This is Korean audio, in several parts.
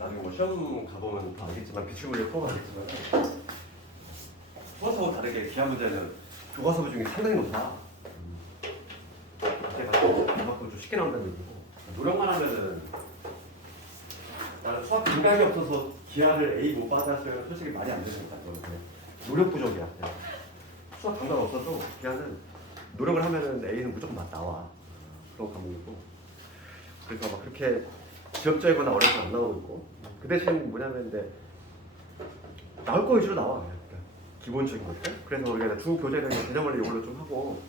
나중에 뭐 시험 가보면 다 알겠지만 기출문제 풀어보면 알겠지만 수학하고 다르게 기하 문제는 교과서 중에 상당히 높아. 그만큼 좀 쉽게 나온다는 얘기고 노력만 하면은 나는 수학 감각이 없어서 기하를 A 못 받았으면 솔직히 말이 안 되니까 이거는 그냥 노력 부족이야. 그냥. 수학 감각 없어도 기하는 노력을 하면은 A는 무조건 나와. 그런 과목이고 그래서 막 그렇게 지역적이거나 어려서 안 나오고 있고 그 대신 뭐냐면 이제 나올 거 위주로 나와. 그냥 기본적인 것들. 그래서 우리가 중교재는 개념을 이걸로 좀 하고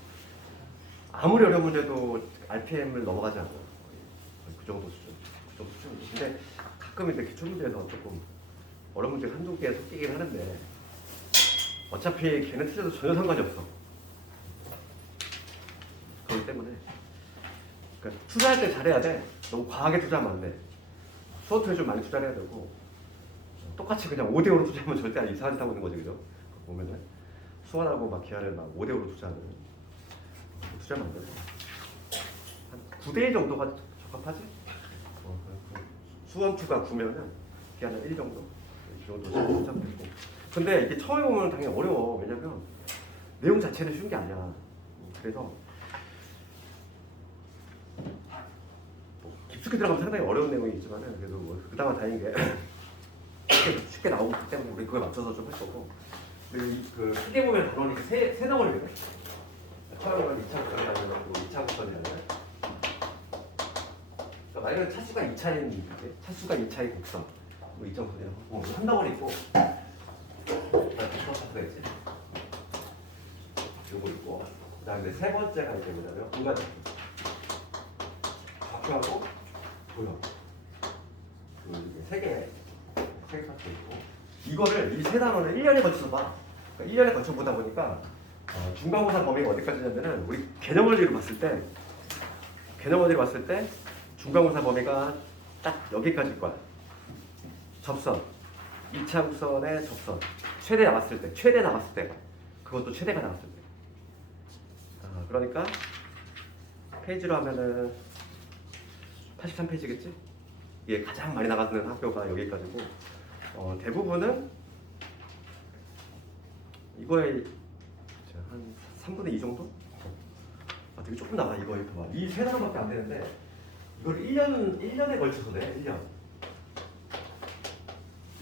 아무리 어려운 문제도 RPM을 넘어가지 않아. 거의 그 정도 수준. 그 정도 수준인데 근데 가끔 이제 기출 문제에서 조금 어려운 문제가 한두 개 섞이긴 하는데 어차피 걔는 틀려도 전혀 상관이 없어. 그렇기 때문에 그러니까 투자할 때 잘해야 돼. 너무 과하게 투자하면 안 돼. 수어투에 좀 많이 투자를 해야 되고 똑같이 그냥 5대5로 투자하면 절대 이상한 짓 하고 있는 거지, 그죠? 보면은 수원하고 막 기아를 막 5대5로 투자하는 투자하면 안 되고 한 9대1 정도가 적합하지? 수원투가 9면은 기아는 1 정도? 이 정도 투자하면 되고 근데 이게 처음에 보면 당연히 어려워. 왜냐면 내용 자체는 쉬운 게 아니야. 그래서 깊숙이 들어가면 상당히 어려운 내용이 있지만 그래도 뭐 그나마 다행인 게 쉽게 나오기 때문에 우리 그거에 맞춰서 좀 할 거고 그 크게 보면 단원이 세 덩어리거든. 처음에는 2차 국선이라고 2차 국선이잖아요. 그러니까 만약에 차수가 2차인 차수가 2차인 국선 뭐 2차 국선이라고 뭐 한 덩어리 있고 차수가 있지. 요거 있고 그다음에 세 번째가 이제 뭐냐면 공간 좌표하고 도형 세 파트 있고 이거를 이 세 단원을 1년에 걸쳐서 봐. 그러니까 1년에 걸쳐 보다 보니까 중간고사 범위가 어디까지냐면은 우리 개념 원리로 봤을 때 중간고사 범위가 딱 여기까지일 거야. 접선 2차 국선의 접선 최대 나왔을 때 그것도 최대가 나왔을 때 그러니까 페이지로 하면은 83페이지겠지? 이게 가장 많이 나가는 학교가 여기까지고 대부분은 이거에 한 3분의 2 정도? 되게 조금 나가 이거 봐봐. 이 세 단어밖에 안 되는데 이걸 1년에 걸쳐서 내 1년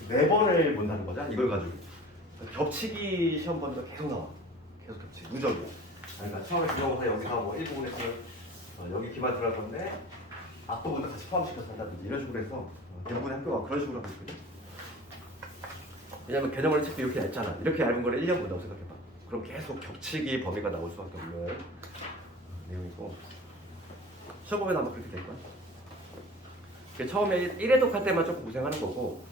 4번을 본다는 거죠. 이걸 가지고 겹치기 시험 번도 계속 나와. 계속 겹치기 누적이야. 그러니까 처음에 기정고사 여기서 뭐 1부분에서 여기 기말 들어갈 건데 앞부분도 같이 포함시켜서 한다든지 이런 식으로 해서 대부분의 학교가 그런 식으로 하고 있거든. 왜냐면 개념을 책도 이렇게 얇잖아. 이렇게 얇은 거를 1년 본다고 생각해봐. 그럼 계속 겹치기 범위가 나올 수밖에 없는 내용이고 시험 보면 아마 그렇게 될 거야. 처음에 1회독 할 때만 조금 고생하는 거고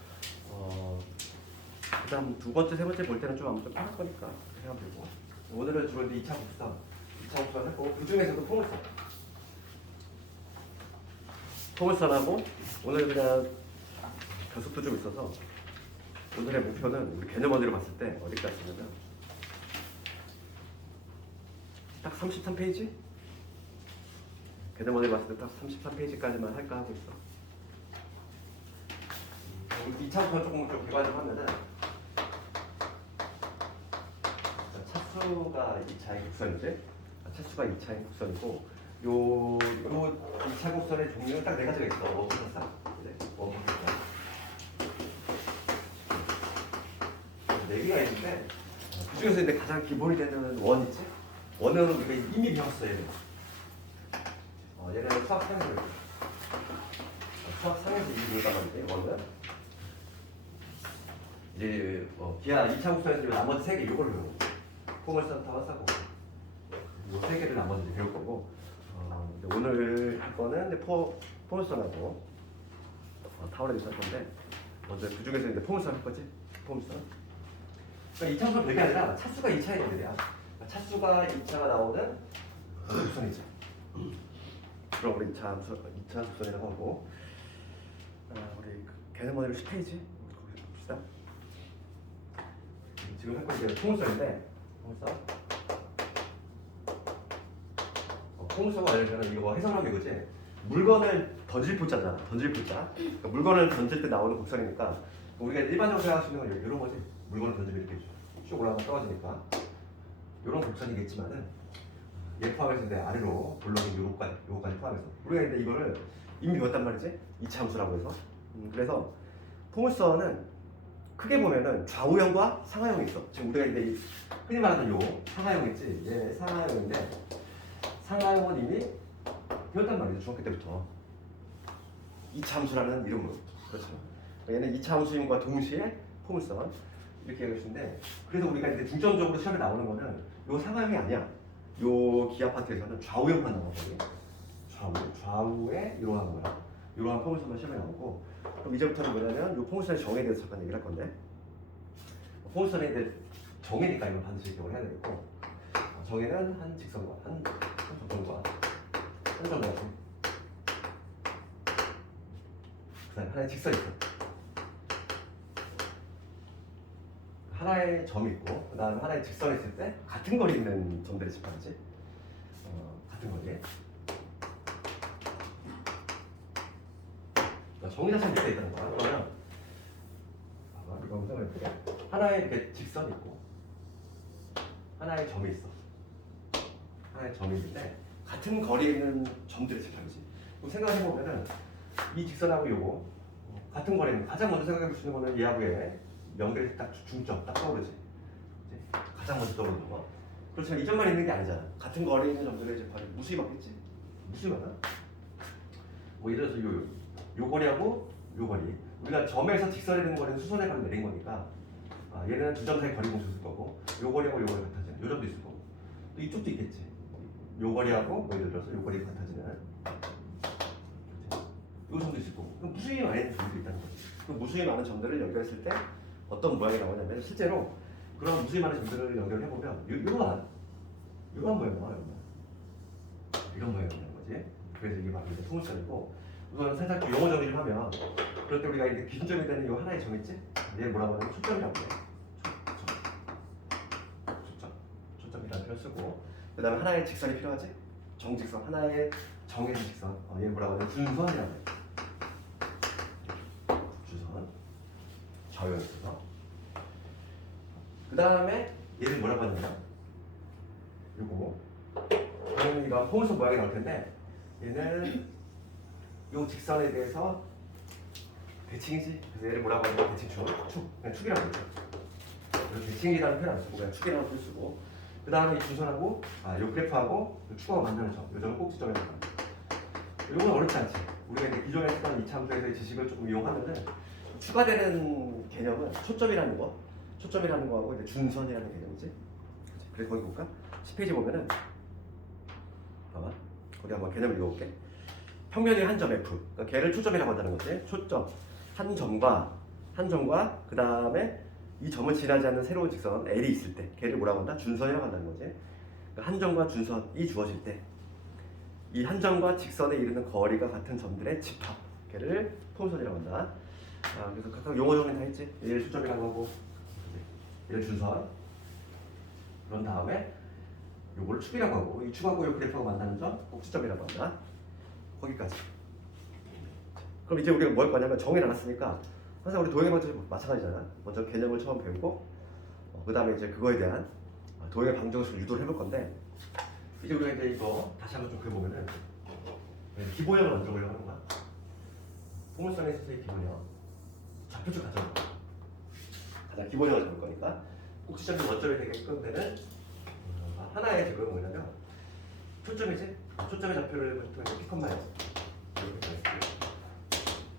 그 다음 두 번째, 세 번째 볼 때는 좀 아마 좀 편할 거니까 생각하면 되고 오늘은 주로 2차 국선 했고 그 중에서도 포물선하고 오늘 그냥 변속도 좀 있어서 오늘의 목표는 우리 개념 원리로 봤을 때 어디까지냐면 딱 33페이지? 개념 원리로 봤을 때 딱 33페이지까지만 할까 하고 있어. 2차부터 조금 좀 개관을 하면은 차수가 2차의 국선이지? 차수가 2차의 국선이고 요 2차 국선의 종류는 딱 4가지가 있어. 원부터상 원부터상 4개가 있는데 그 중에서 이제 가장 기본이 되는 원 있지? 원은 우리가 이미 배웠어. 얘는 수학 3에서 이미 배웠단 말이지. 원은 이제 기하 2차 국선에서 나머지 3개 이걸 배우고 포물선부터 하고 이 3개를 나머지 배울 거고 오늘 할 거는 포물선하고 타월에 있을 건데 먼저 그 중에서 이제 포물선 할 거지. 포물선. 그러니까 2차 국선 별게 아니라 차수가 2차인 애들이야. 차수가 2차가 나오는 국선이죠. 그럼 우리 2차 국선이라고 하고 우리 개념 원리로 10페이지 거기서 봅시다. 지금 할 건 이제 포물선인데 포물선은 알려주면 이거 해석하면 이거지. 물건을 던질 포자잖아. 던질 포자. 그러니까 물건을 던질 때 나오는 곡선이니까 우리가 일반적으로 생각할 수 있는 건 이런 거지. 물건을 던지면 이렇게 쭉 올라가면 떨어지니까 이런 곡선이겠지만은 얘 포함해서 이제 아래로 볼록인 요거까지 포함해서 우리가 근데 이거를 이미 배웠단 말이지. 이차함수라고 해서. 그래서 포물선은 크게 보면은 좌우형과 상하형이 있어. 지금 우리가 이제 흔히 말하는 요 상하형 있지. 얘 상하형인데 상하형은 이미 배웠단 말이죠. 중학교 때부터. 이차함수라는 이름으로. 그렇죠. 얘는 이차함수임과 동시에 포물선 이렇게 얘기하시는데 그래서 우리가 이제 중점적으로 시험에 나오는 거는 요 상하형이 아니야. 요 기하 파트에서는 좌우형만 나오거든요. 좌우에 이러한 거야. 이러한 포물선만 시험에 나오고 그럼 이제부터는 뭐냐면 요 포물선의 정의에 대해서 잠깐 얘기를 할 건데 포물선에 대해 정의니까 이건 반드시 기억을 해야 되겠고 정의는 한 직선과 한 점과 한 점과 그 다음에 하나의 직선이 있어. 하나의 점이 있고 그 다음에 하나의 직선이 있을 때 같은 거리에 있는 점들의 집합이지. 같은 거리에 정의 자체는 이렇게 있다는 거야. 그러면 이거 한번 생각해볼게. 하나의 이렇게 직선이 있고 하나의 점이 있어. 하나의 점이 있는데 같은 거리에 있는 점들의 집합이지. 그럼 생각해보면은 이 직선하고 요거 같은 거리는 가장 먼저 생각해볼 수 있는 거는 얘하고 얘 연결이 딱 중점 딱 떠오르지. 가장 먼저 떠오르는 거. 그렇지만 이 점만 있는 게 아니잖아. 같은 거리에 있는 점들의 집합이 무수히 많겠지. 무수히 많아. 뭐 예를 들어서 요 거리하고 요 거리. 우리가 점에서 직선에 되는 거리는 수선에 가면 내린 거니까 얘는 두 점 사이 거리 공수 있을 거고 요 거리하고 요 거리 같아지는 요 점도 있을 거고 또 이쪽도 있겠지. 요 거리하고 뭐 예를 들어서 요 거리 같아지는 요 점도 있을 거고 그럼 무수히 많은 점들이 있다는 거지. 그 무수히 많은 점들을 연결했을 때 어떤 모양이 나오냐면 실제로 그런 무수히 많은 점들을 연결해보면 이러한 모양이 나와요. 이런 모양이 나오는 거지. 그래서 이게 바로 이제 포물선이고 우선 살짝 좀 용어 정리를 하면 그럴 때 우리가 이제 기준점이 되는 이 하나의 점 있지? 얘를 뭐라고 하냐면 초점이라고 해. 초점이라는 표현 쓰고 그 다음에 하나의 직선이 필요하지? 정직선, 하나의 정해진 직선 얘를 뭐라고 하냐면 준선이라고 해. 주선 좌우에 있어서 그 다음에 얘를 뭐라고 하냐면 요거 그러면 이거 포물선 모양이 나올 텐데 얘는 요 직선에 대해서 대칭이지. 그래서 얘를 뭐라고 하냐면 대칭축, 그냥 축이라고 하죠. 대칭이라는 표현 안 쓰고 그냥 축이라는 표현 쓰고 그 다음에 이 주선하고 요 그래프하고 요 축하가 만나는 점, 요 점을 꼭 지정해야 합니다. 요건 어렵지 않지. 우리가 이제 기존에 했던 이차함수에서의 지식을 조금 이용하면은 추가되는 개념은 초점이라는 거하고 이제 준선이라는 개념이지. 그래서 거기 볼까? 10페이지 보면은 봐봐. 거기 한번 개념을 읽어볼게. 평면이 한 점 F. 그러니까 걔를 초점이라고 한다는 거지. 초점. 한 점과 그 다음에 이 점을 지나지 않는 새로운 직선 L이 있을 때 걔를 뭐라고 한다? 준선이라고 한다는 거지. 그러니까 한 점과 준선이 주어질 때 이 한 점과 직선에 이르는 거리가 같은 점들의 집합. 걔를 포물선이라고 한다. 그래서 각각 용어 정리 다 했지. 얘를 초점이라고 하고 얘를 준선. 그런 다음에 요걸 축이라고 하고 이 축하고 요 그래프가 만나는 점 꼭지점이라고 한다. 거기까지. 그럼 이제 우리가 뭐 할 거냐면 정의를 알았으니까 항상 우리 도형의 마찬가지잖아. 먼저 개념을 처음 배우고 그 다음에 이제 그거에 대한 도형의 방정식을 유도를 해볼 건데 이제 우리가 이제 이거 다시 한번 좀 그려보면은 기본형을 먼저 보려고 하는 거야. 포물선에 있어서의 기본형 좌표축 가장 기본형을 잡을 거니까 꼭지점이 원점이 되게끔 되는 하나의 지금 뭐냐면 초점이지? 초점의 좌표를 통해서 피컷마이너스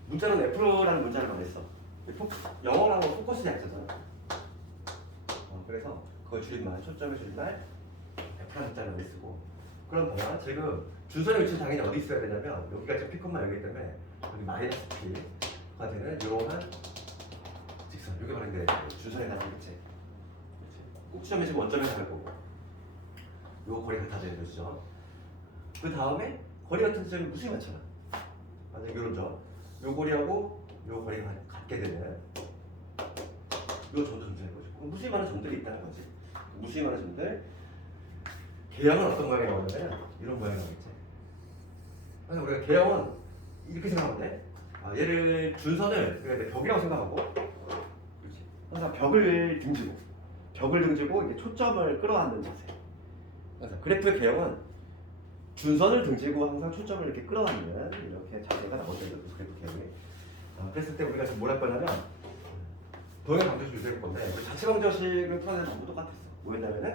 문자로는 F라는 문자를 말했어. 영어라고 포커스 약자잖아. 그래서 그걸 줄임말, 초점의 줄임말 F라는 문자를 많이 쓰고 그럼 뭐야? 지금 준선의 위치는 당연히 어디 있어야 되냐면 여기가 지금 피컷만 여기 때문에 여기 마이너스 P가 되는 이러한 직선 여기 바로 이제 준선의 단위겠지. 꼭지점이 지금 원점에 갈 거고 요 거리 같아져야 되죠. 그 다음에 거리 같은 점이 무수히 많잖아. 만약 이런 점, 요 거리하고 요 거리가 같게 되는 요 점도 존재할 거지. 무수히 많은 점들이 있다는 거지. 무수히 많은 점들. 개형은 어떤 모양이 나오냐면 이런 모양이 나오겠지. 그래서 우리가 개형은 이렇게 생각하면 돼. 얘를 준선을 우리가 벽이라고 생각하고, 그렇지. 항상 벽을 등지고 이게 초점을 끌어안는 자세. 그래서 그래프의 개형은 준선을 등지고 항상 초점을 이렇게 끌어안는 이렇게 자세가 나오거든요. 그래프 개형이. 그랬을 때 우리가 지금 뭘 할 거냐면 동양 방정식을 유도할 건데 우리 자체 방정식을 풀어내는 전부 똑같았어. 뭐였냐면은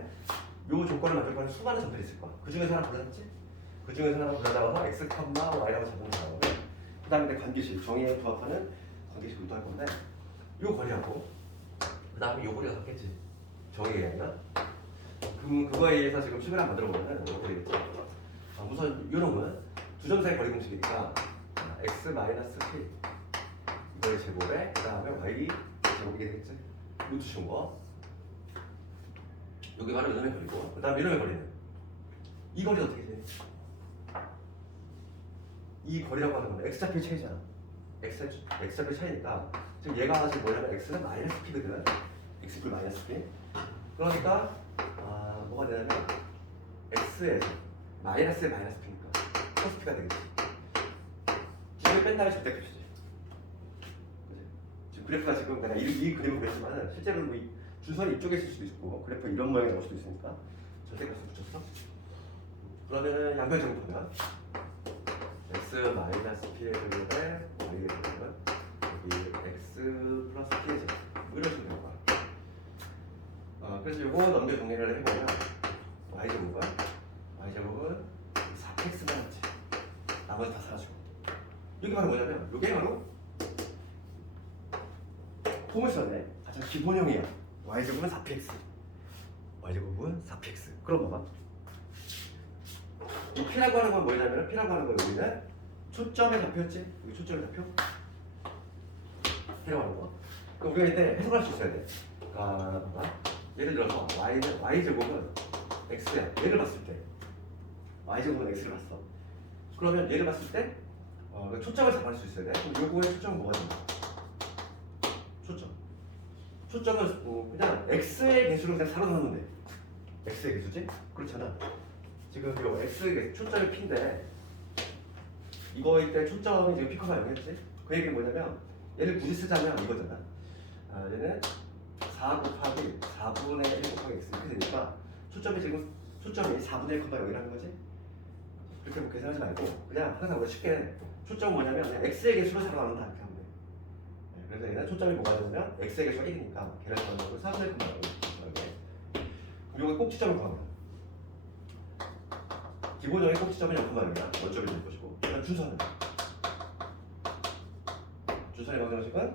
요 조건을 만들 거는 수많은 점들이 있을 거야. 그 중에서 하나 골랐지? 그 중에서 하나 골라다가 x, y라고 잡는 다음에 그 다음에 관계식, 정의에 부합하는 관계식 유도할 건데 요 거리하고 그 다음에 요 거리가 같겠지. 정의가 아니라 그거에 의해서 지금 식을 하나 만들어 보면은 이렇게 되겠지. 우선 요 놈은 두 점 사이 거리 공식이니까 x 마이너스 p 이거의 제곱에 그 다음에 y 제곱이 되겠지. 이것도 쉬운 거. 여기 바로 이놈의 거리고 그 다음에 이놈의 거리는 이 거리 어떻게 돼? 이 거리라고 하는 건 x좌표 차이잖아. x좌표 차이니까 지금 얘가 지금 뭐냐면 x는 마이너스 p거든. x 뿔 마이너스 p. 그러니까 뭐가 되냐면 x에 마이너스에 마이너스 p니까 플러스 p가 되겠지. 뒤에 뺀 다음에 절대값이지. 그치? 지금 그래프가 지금 내가 이 그림을 그렸지만은 실제로는 뭐 준선이 이쪽에 있을 수도 있고 그래프 이런 모양이 나올 수도 있으니까 절대값을 붙였어. 그러면은 양변 제곱하면 x 마이너스 p의 제곱에 y의 제곱은 여기 x 플러스 p의 제곱 이런 식으로 되는 거야. 그래서 이거 넘겨 정리를 해보면 y제곱은 4px 나왔지. 나머지 다 사라지고 이게 바로 뭐냐면 이게 바로 포물선의 가장 기본형이야. y제곱은 4px y제곱은 4px 그럼 봐봐. 이 p라고 하는 건 뭐냐면 p라고 하는 건 여기는 초점의 좌표였지? 여기 초점의 좌표? p라고 하는 거. 그럼 우리가 이때 해석할 수 있어야 돼. 봐봐. 예를 들어서 y제곱은 x야. 얘를 봤을 때 y제곱은 x를 봤어. 그러면 얘를 봤을 때 초점을 잡을 수 있어야 돼. 그럼 요거의 초점은 뭐가 된다? 초점은 그냥 x의 개수로 그냥 사로 넣으면 돼. x의 개수지? 그렇잖아. 지금 요 x의 개수, 초점이 p인데 이거일 때 초점이 지금 피커가 0이었지? 그 얘기는 뭐냐면 얘를 굳이 쓰자면 이거잖아. 얘는 4 곱하기 4분의 1 곱하기 x 이렇게 되니까 초점이 4분의 1 곱하기 0이라는 거지? 그렇게 뭐 계산하지 말고 그냥 항상 우리가 쉽게 초점은 뭐냐면 그냥 x의 개수로 사로 나눈다 이렇게 하면 돼. 그래서 얘는 초점이 뭐가 되냐면 x의 개수가 1이니까 걔를 잡아놓고 4분의 1 곱하기 0 그럼 여기 꼭지점을 구하면 기본적인 꼭지점은 0,0이야. 원점이 될 것이고 그다음 준선의 방정식은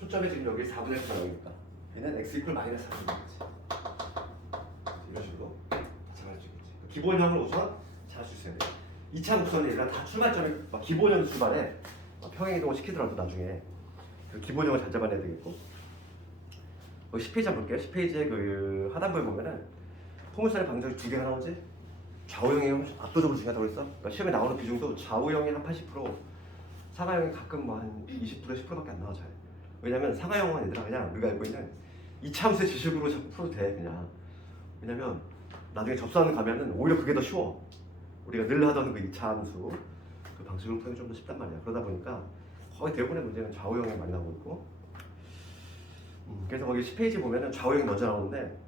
초점이 지금 여기 4분의 1 곱하기 0이니까 얘는 x 이퀄 마이너스 4분의 1이겠지. 이런 식으로 다 잡을 수 있겠지. 기본형을 우선 잘 수 있어야 돼. 2차 곡선이 아니라 다 출발점이 기본형 출발에 평행이동을 시키더라도 나중에 그 기본형을 잘 잡아내야 되겠고 10페이지 한번 볼게요. 10페이지에 그 하단부에 보면은 포물선의 방정식 두 개가 나오지? 좌우형이 압도적으로 중요하다고 했어? 그러니까 시험에 나오는 비중도 좌우형이 한 80%, 사가형이 가끔 뭐 한 20%, 10%밖에 안 나와 잘. 왜냐면 사가형은 얘들아 그냥 우리가 알고 있는 이차함수의 지식으로 자꾸 풀어도 돼 그냥. 왜냐면 나중에 접수하는 가면은 오히려 그게 더 쉬워. 우리가 늘 하던 그 이차함수 그 방식으로 풀기 좀 더 쉽단 말이야. 그러다 보니까 거의 대부분의 문제는 좌우형이 많이 나오고 있고 그래서 거기 10페이지 보면은 좌우형이 먼저 나오는데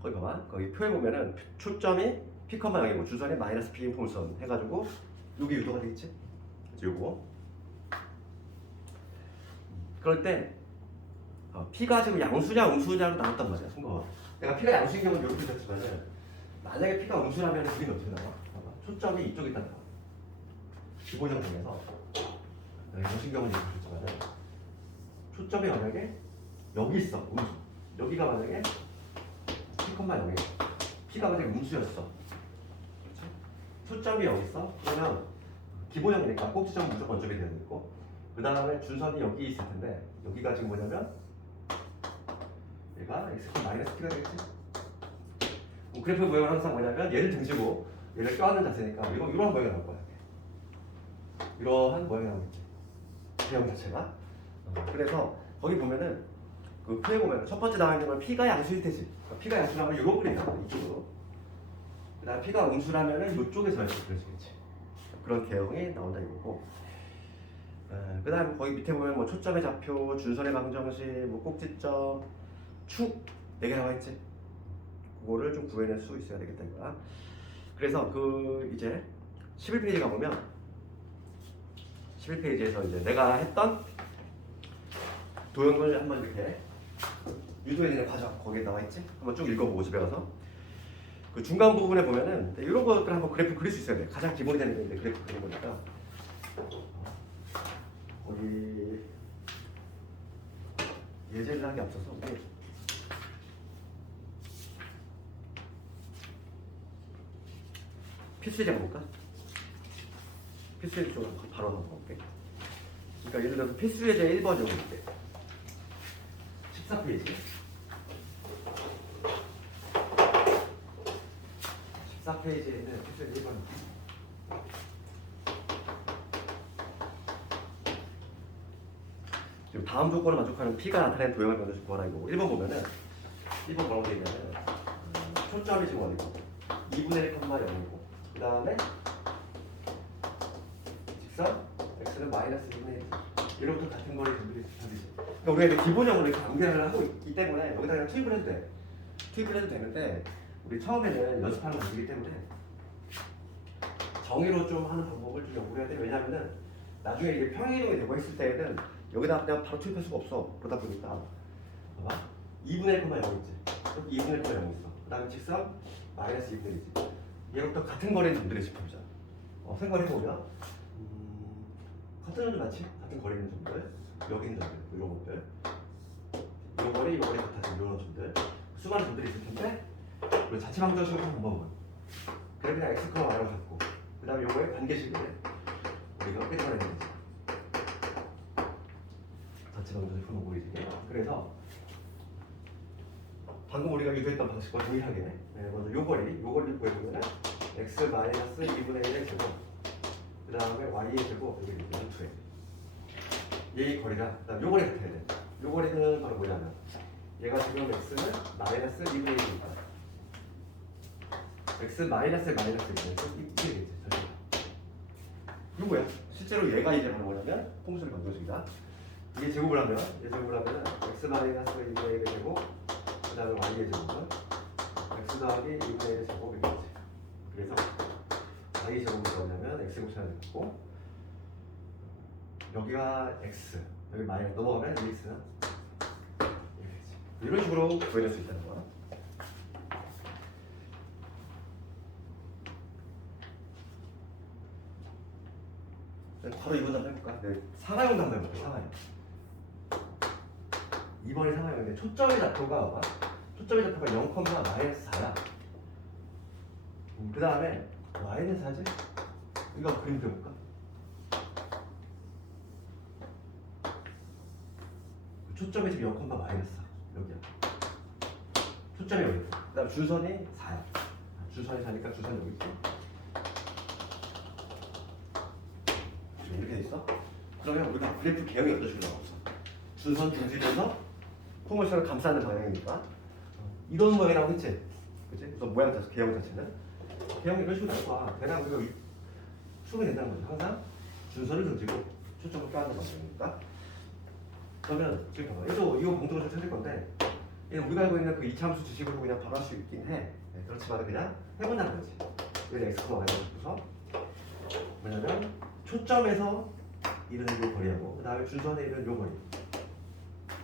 거기 봐봐. 거기 표에 보면은 초점이 p, 0이고 주선이 마이너스 p인 포물선 해가지고 여기 유도가 되겠지? 그래서 요거 그럴 때 p가 지금 양수냐 음수냐로 나눴단 말이야. 봐봐. 내가 p가 양수인 경우는 이렇게 됐지만은 만약에 p가 음수라면 그림이 어떻게 나와? 봐봐. 초점이 이쪽에 있다 나와. 기본형 중에서 양수인 경우는 이렇게 됐지만은 초점이 만약에 여기 있어. 음수. 여기가 만약에 p, 0이야. p가 만약에 음수였어. 그렇지? 초점이 여기 있어. 그러면 기본형이니까 꼭지점은 무조건 점이 되는 거고 그 다음에 준선이 여기 있을 텐데 여기가 지금 뭐냐면 얘가 x 마이너스 t가 되겠지. 그래프 모양은 항상 뭐냐면 얘를 등지고 얘를 껴안는 자세니까 이런 모양이 나올 거야. 이러한 모양이 나오겠지. 개형 자체가. 그래서 거기 보면은 그 표에 보면은 첫 번째 나와 있는 건 p가 양수일 테지. 그러니까 p가 양수라면 이런 그림이 나와 이쪽으로. 그다음 P가 음수라면은 이쪽에서 이렇게 그려지겠지. 그런 개형이 나온다 이거고. 그다음 거기 밑에 보면 뭐 초점의 좌표, 준선의 방정식, 뭐 꼭지점, 축 4개 나와 있지. 그거를 좀 구해낼 수 있어야 되겠다 이거야. 그래서 그 이제 11페이지 가보면 11페이지에서 이제 내가 했던 도형을 한번 이렇게 유도에 대한 과정 거기에 나와 있지. 한번 쭉 읽어보고 집에 가서 그 중간 부분에 보면은 이런 것들 한번 그래프 그릴 수 있어야 돼. 가장 기본이 되는 게 이제 그래프 그리는 거니까. 거기 예제를 한 게 없어서 우리 필수예제 가볼까? 필수예제 쪽으로 바로 넘어갈게. 그러니까 예를 들어서 필수예제 1번 정도 볼게. 14페이지. 14페이지에 있는 필수예제 1번. 지금 다음 조건을 만족하는 P가 나타낸 도형을 변화식 구하라 이거고 1번 보면은 1번 뭐라고 되어 있냐면 초점이 지금 어디고 2분의 1, 0이고 그 다음에 직선 x는 마이너스 2분의 1 이로부터 같은 거리 정비되지. 그러니까 우리가 이제 기본형으로 이렇게 암기를 하고 있기 때문에 여기다 그냥 투입을 해도 돼. 투입을 해도 되는데 우리 처음에는 연습하는 거기 때문에 정의로 좀 하는 방법을 좀 연구를 해야 돼. 왜냐면은 나중에 이게 평행이동이 되고 있을 때에는 여기다 그냥 바로 투입할 수가 없어. 그러다 보니까 봐봐 2분의 1, 0 있지. 여기 2분의 1, 0 있어. 그 다음에 직선 마이너스 2분의 1이지. 얘로부터 같은 거리는 점들의 집합이잖아. 생각해보면 같은 점들 맞지? 같은 거리 있는 점들 여기 있는 점들 이런 것들 이 거리 같아서 이런 점들 수많은 점들이 있을 텐데 우리 자체방정식으로 한번 봐보면 그래 그냥 x, y로 잡고 그 다음에 요거에 관계식을 우리가 빼내는 거지. 자체방정식 풀면 보이지. 그래서 방금 우리가 유도했던 방식과 동일하게 먼저 요거리를 구해보면 x 마이너스 2분의 1의 제곱 그 다음에 y의 제곱 여기 루트에 얘의 거리가 그 다음 요거리 같아야 돼. 요거리는 바로 뭐냐면 얘가 지금 x는 마이너스 2분의 1이니까 x 마이너스 마이너스 1이겠지. 요거야. 실제로 얘가 이제 바로 뭐냐면 포물선의 방정식이다. 이게 제곱을 하면 x 마이너스 2분의 1의 제곱 그 다음에 y의 제곱은 x 더하기 2분의 1의 제곱이겠지. 그래서 y의 제곱이 뭐냐면 x 곱하기 되고 여기가 x 여기 마이너스 넘어가면 1x는 이런 식으로 구해낼 수 있다는 거야. 바로 이번 한번 해볼까? 네, 상하형도 한번 해볼까? 상하형. 2번이 상하형인데 초점의 좌표가 0, 마이너스 4야. 그 다음에 y는 4지? 이거 그림 그려볼까? 초점이 지금 0, 마이너스 4 여기야. 초점이 여기 있어. 그 다음 준선이 4야. 준선이 4니까 준선이 여기 있고 이렇게 돼 있어? 그러면 우리가 그래프 개형이 어떤 식으로 나왔어? 준선 중심에서 포물선을 감싸는 방향이니까 이런 모양이 나오겠지? 그치? 그래서 모양 자체, 개형 자체는 개형이 이런 식으로 나와. 대략 우리가 수업이 된다는 거죠. 항상 준선을 던지고 초점을 껴안는 방향이니까. 그러면 지금 봐봐. 이거 공통을 좀 찾을 건데 우리가 알고 있는 그 이차함수 지식으로 그냥 바로 할 수 있긴 해. 그렇지만 그냥 해본다는 거지. 여기 x, y를 놓고서 뭐냐면 초점에서 이르는 요 거리하고 그 다음에 준선에 이르는 요 거리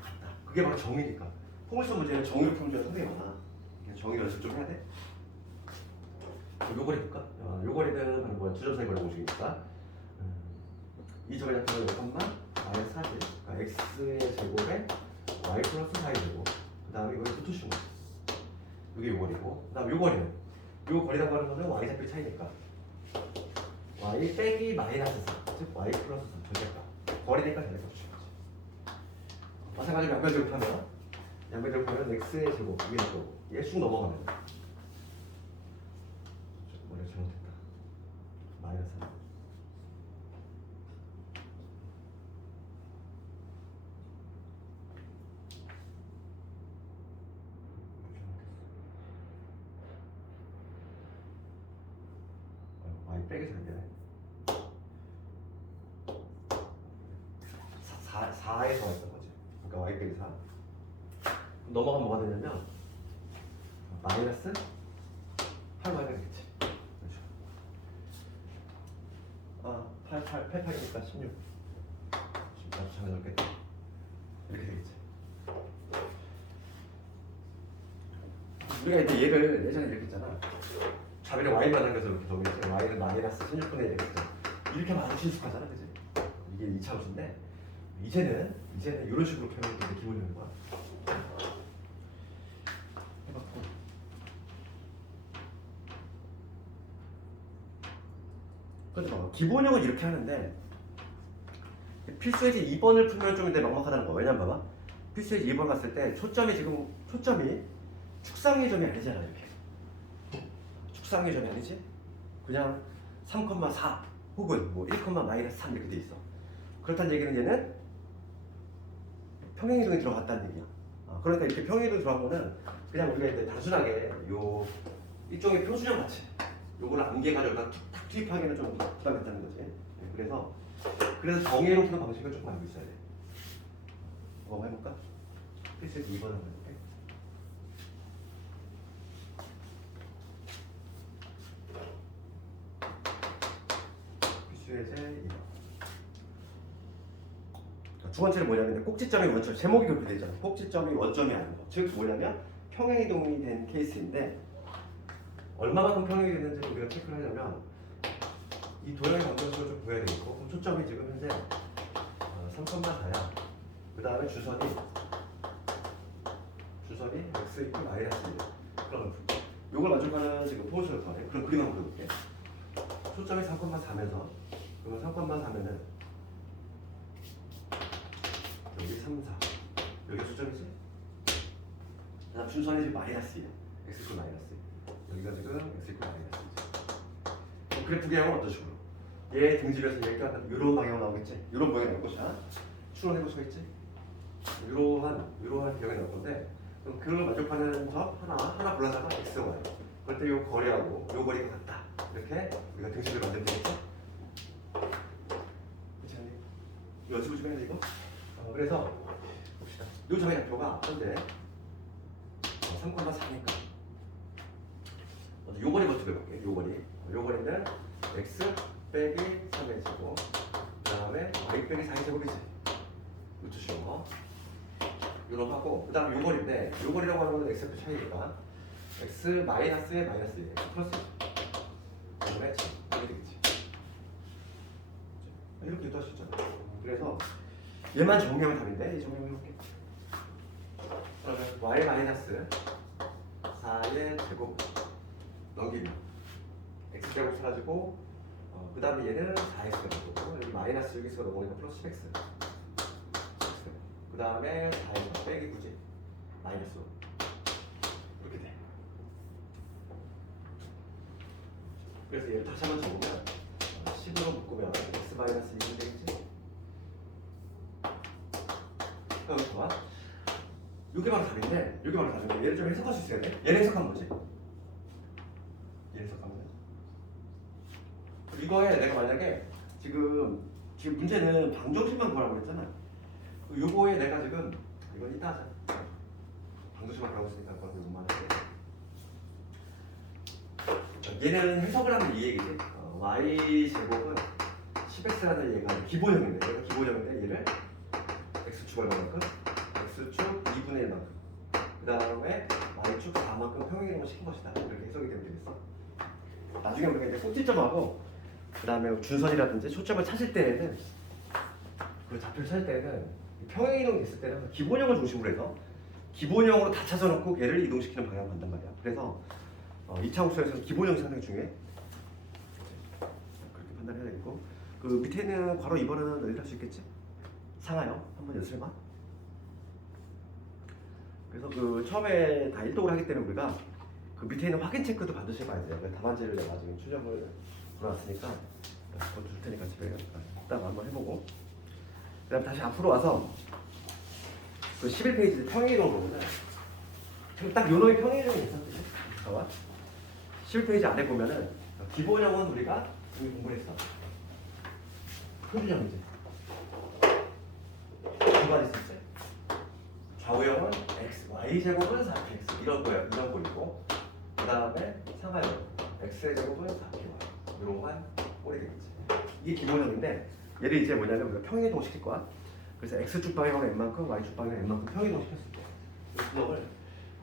같다. 그게 바로 정의니까. 포물선 문제는 정의로 풀면 주는 상당히 많아. 정의 연습 좀 해야 돼. 요 거리 볼까? 요 거리는 바로 뭐야? 두 점 사이 거리 공식이니까 이 점의 좌표는 0, 마이너스 4지. 그러니까 x의 제곱에 y 플러스 4의 제곱 그 다음에 이걸 붙으시는 거지. 이게 요 거리고 그 다음 요 거리는 요 거리라고 하는 거는 y 좌표 차이니까 y 빼기 마이너스 4 즉 y 플러스 4 절대값 거리니까 절대값 주시는 거지. 마찬가지로 양변 제곱하면 x의 제곱 이게 또 얘 쑥 넘어가면 머리가 잘못했다. 마이너스 4 잘못했어. 빼기 4면 되네. 4에서 왔던 거지. 그러니까 y 빼기 4. 넘어가면 뭐가 되냐면 마이너스 8y가 되겠지. 그렇죠. 8이니까 16. 나도 잘 넣겠다. 이렇게 되겠지. 우리가 이제 얘를 예전에 이렇게 했잖아. 좌변에 y만 한 것을 이렇게 적용했지. y는 마이너스 16분의 1 이렇게 했잖아. 이렇게 하면 아주 친숙하잖아, 그지? 이게 2차원인데 이제는 이런 식으로 표현하는 게 기본적인 거야. 해봤고. 그래서 기본형은 이렇게 하는데 필수예제 2번을 풀면 좀 막막하다는 거. 왜냐면 봐봐. 필수예제 2번 갔을 때 초점이 축상의 점이 아니잖아, 이렇게. 축상의 점이 아니지? 그냥 3,4 혹은 뭐 1,-3 이렇게 돼 있어. 그렇다는 얘기는 얘는 평행이동이 들어갔다는 얘기야. 그러니까 이렇게 평행이동이 들어간 거는 그냥 우리가 이제 단순하게 이쪽의 표준형 같이 요거를 암기해가지고 탁 투입하기는 좀 부담됐다는 거지. 그래서 정의로 푸는 방식을 조금 알고 있어야 돼. 한번 해볼까? 필수에서 2번 한번 해볼게. 필수에서 2번. 두 번째는 뭐냐면 꼭지점이 원점, 제목이 그렇게 되잖아. 꼭지점이 원점이 아닌 거. 즉 뭐냐면 평행이동이 된 케이스인데 얼마만큼 평행이 됐는지 우리가 체크를 하려면 이 도형의 방정식을 좀 구해야 되겠고, 그럼 초점이 지금 현재 3,4야. 그 다음에 주선이 x 이퀄 마이너스 1. 그럼 요걸 만족하는 지금 포인트를 더해. 그럼 그림 한번 그려볼게. 초점이 3,4면서 그러면 3,4면은 여기 3, 4 여기 초점이지? 그 다음 준선이 지금 마이너스 1. x 이퀄 마이너스 1. 여기가 지금 x 이퀄 마이너스 1. 그래프 개형은 어떤 식으로? 얘 등집에서 얘가 이런 방향으로 나오겠지? 이런 방향이 나올 것이야. 추론해볼 수가 있지? 이러한 기억이 나올 건데, 그럼 그걸 만족하는 점 하나 골라다가 x, y. 그럴 때 요 거리하고 요 거리가 같다. 이렇게 우리가 등식을 만들면 되겠죠? 그렇지 않니? 연습을 좀 해야 돼, 이거? 그래서 봅시다. 요 점의 좌표가 현재 3,4니까 먼저 요 거리 먼저 해볼게. 요 거리는 x 빼기 3의 제곱, 그 다음에 y 빼기 4의 제곱이지. 루트식으로 요런 하고, 그 다음에 요 거리인데 요 거리라고 하는 건 x표 차이니까 x 마이너스에 마이너스 1 플러스 1. 그 다음에 이렇게 되겠지. 이렇게 또 할 수 있잖아. 그래서 얘만 정리하면 답인데, 이 정리하면 해볼게. 그러면 y 마이너스 4의 제곱 넘기면 x제곱 사라지고, 그 다음에 얘는 4x가 되고, 여기 마이너스 여기서 넘어가니까 플러스 10x. 그 다음에 4에서 빼기 9지 마이너스 5. 이렇게 돼. 그래서 얘를 다시 한번 적으면 10으로 묶으면 x 마이너스 2이 되겠지? 여기 봐봐. 이게 바로 답인데, 얘를 좀 해석할 수 있어야 돼. 얘를 해석하면 뭐지? 얘를 해석하면 이거에 내가 만약에 지금 문제는 방정식만 구하라고 했잖아. 요거에 내가 지금 이건 이따 하자. 방정식만 구하고 있으니까 그건 요것만 할게. 얘는 해석을 하면 이 얘기지. y 제곱은 10x라는 얘가 기본형인데, 얘가 기본형인데 얘를 x축 얼마만큼? x축 2분의 1만큼. 그 다음에 y축 4만큼 평행이동을 시킨 것이다. 이렇게 해석이 되면 되겠어. 나중에 우리가 이제 꼭지점하고 그 다음에 준선이라든지 초점을 찾을 때에는, 그 좌표를 찾을 때에는 평행이동이 있을 때는 기본형을 중심으로 해서 기본형으로 다 찾아놓고 걔를 이동시키는 방향을 간단 말이야. 그래서 2차 함수에서 기본형이 상당히 중요해. 그렇게 판단해야 되겠고, 그 밑에 있는 괄호 2번은 너희들 할 수 있겠지? 상하요? 한번 연습해봐. 그래서 그 처음에 다 1독을 하기 때문에 우리가 그 밑에 있는 확인 체크도 반드시 해봐야 돼요. 답안지를 내가 지금 출력을 불어놨으니까 그거 줄 테니까 집에 이따가 한번 해보고, 그 다음 다시 앞으로 와서 그 11페이지 평행이동 보면은 딱 요 놈이 평행이동이 있었거든요. 봐봐. 11페이지 아래 보면은 기본형은 우리가 우리 공부를 했어. 표준형이지. 두 가지 있었지. 좌우형은 x, y제곱은 4px 이런 거야. 이런 거이고 그 다음에 상하형 x의 제곱은 4py 이런 거만 꼬리 되겠지. 이게 기본형인데 얘를 이제 뭐냐면 우리가 평행이동 시킬 거야. 그래서 x축 방향으로 n만큼 y축 방향으로 n만큼 평행이동 시켰을 때 이 구역을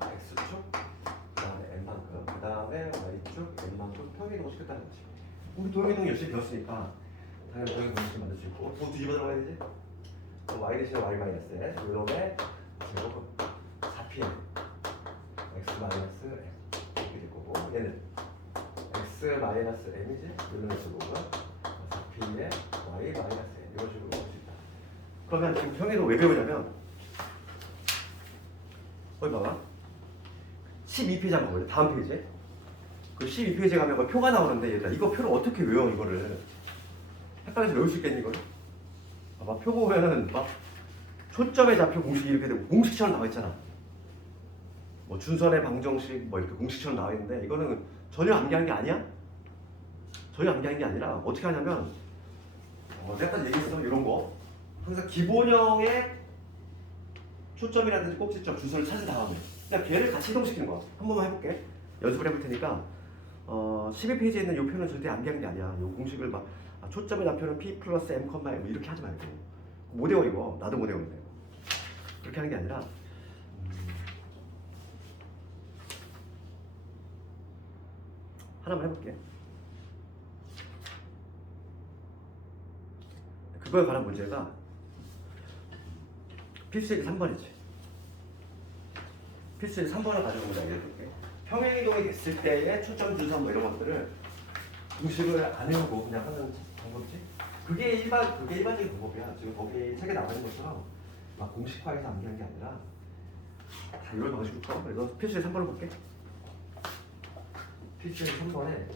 x축 그 다음에 n만큼 그 다음에 y축 n만큼 평행이동 시켰다는 거지. 우리 도형이동 열심히 배웠으니까 당연히 도형이동 열심히 만들 수 있고 또 뒤집어 들어가야 되지. y 대신에 y 마이너스 n 요놈의 제곱은 4pm x 마이너스 m 이렇게 될 거고 얘는 x 마이너스 m이지 요놈의 제곱은 4p의 y 마이너스 n 이런 식으로 볼 수 있다. 그러면 지금 평행이동 왜 배우냐면 거기 봐봐 12페이지 한번 볼래? 다음 페이지에 그 12페이지에 가면 그 표가 나오는데 얘들아 이거 표를 어떻게 외워 이거를 헷갈려서 외울 수 있겠니 이거를? 봐봐 표 보면은 막 초점의 좌표 공식이 이렇게 되고 공식처럼 나와 있잖아. 뭐 준선의 방정식 뭐 이렇게 공식처럼 나와 있는데 이거는 전혀 암기한 게 아니야. 전혀 암기한 게 아니라 어떻게 하냐면 내가 아까 얘기했어 이런 거 항상 기본형의 초점이라든지 꼭지점 주소를 찾은 다음에 그냥 걔를 같이 이동시키는 거야. 한 번만 해볼게. 연습을 해볼 테니까 12페이지에 있는 이 표는 절대 암기하는 게 아니야. 이 공식을 막 초점의 좌표는 p 플러스 m, m 이렇게 하지 말고 못 외워 이거. 나도 못 외우는데 그렇게 하는 게 아니라 하나만 해볼게. 그거에 관한 문제가 필수의 3번이지. 필수의 3번을 가지고 내가 얘기해볼게. 평행이동이 됐을 때의 초점 준선 뭐 이런 것들을 공식을 안 외우고 그냥 하는 방법이지. 그게 일반적인 방법이야. 지금 거기 책에 나와 있는 것처럼 막 공식화해서 암기한 게 아니라 다 이런 방식으로 써. 그래서 필수의 3번을 볼게. 필수의 3번에